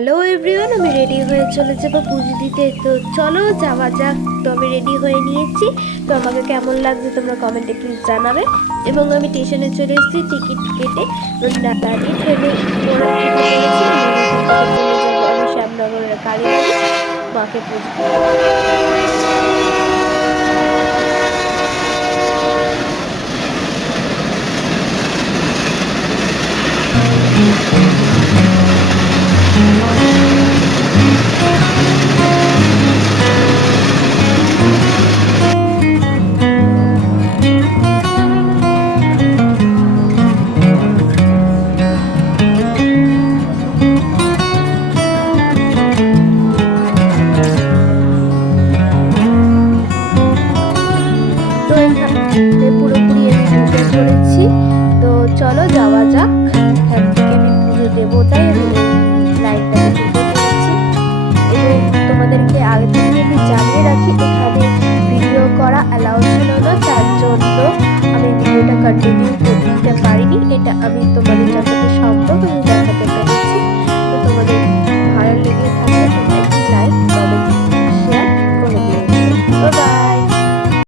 Hello everyone, আমি ready হয়ে চলে যাবো পুজো দিতে। তো চলো যাওয়া যাক। তো আমি রেডি হয়ে নিয়েছি। তো আমাকে কেমন লাগছে তোমরা কমেন্টে প্লিজ জানাবে। এবং আমি স্টেশনে চলে এসেছি টিকিট কেটে, দাঁড়িয়ে ট্রেনে করে উঠে পড়েছি। আমি চলে যাবো আমি শ্যামনগরের কালীবাড়ি মাকে পুজো দিতে। তো এখানে পুরোপুরি আমি ঢুকে পড়েছি। তো চলো যাওয়া যাক। এখান থেকে আমি পুজো দেবো, তাই আমি লাইনটাতে ঢুকে পড়েছি। এবং তোমাদেরকে আগে থেকে আমি জানিয়ে রাখি, এখানে ভিডিও করা অ্যালাউ ছিল না, তার জন্য আমি ভিডিওটা কন্টিনিউ করতে পারিনি। এটা আমি তোমাদের যতটা সম্ভব